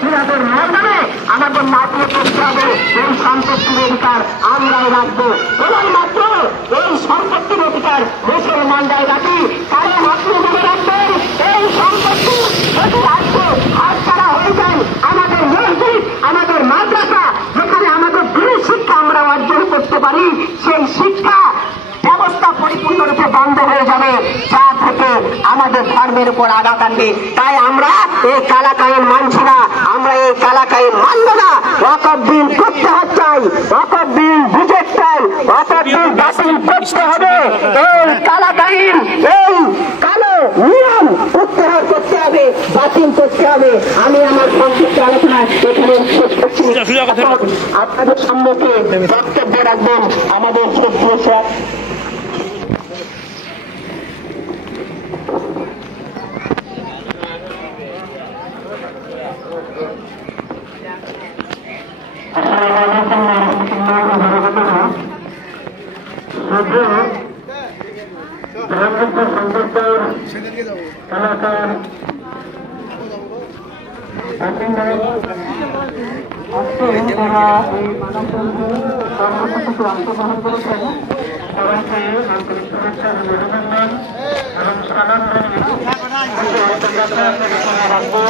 জিহাদের ময়দানে আমাদের মাটিয়ে করতে হবে। এই সম্পত্তির অধিকার আমরাই রাখবো। কেবলমাত্র এই সম্পত্তির অধিকার মুসলমানরাই রাখি। কারণ আপনি মনে রাখবেন, এই সম্পত্তি যদি রাজ্য হাতছাড়া হয়ে যায়, আমাদের মসজিদ, আমাদের মাদ্রাসা, যেখানে আমাদের দিনের শিক্ষা আমরা অর্জন করতে পারি, সেই শিক্ষা ব্যবস্থা পরিপূর্ণরূপে বন্ধ হয়ে যাবে, যা থেকে আমাদের ধর্মের উপর আঘাত আনবে। তাই আমরা এই কালাকাইন মানছি না, আমরা এই কালাকাইন মানব না। ওয়াকফ বিল প্রত্যাহার চাই, ওয়াকফ বিল রিজেক্ট চাই, ওয়াকফ বিল বাতিল করতে হবে। এই কালাকাইন, এই কালো নিয়ম প্রত্যাহার করতে হবে, বাতিল করতে হবে। আমি আমার সংক্ষিপ্ত আলোচনা এখানে শেষ করছি। আপনাদের সম্মুখে বক্তব্য রাখবেন আমাদের শ্রদ্ধেয় স্যার এলাকার যারা এই কর্মসূচিতে অংশগ্রহণ করেছেন সবাইকে আন্তরিক শুভেচ্ছা অভিনন্দন এবং সালাম রাখবো।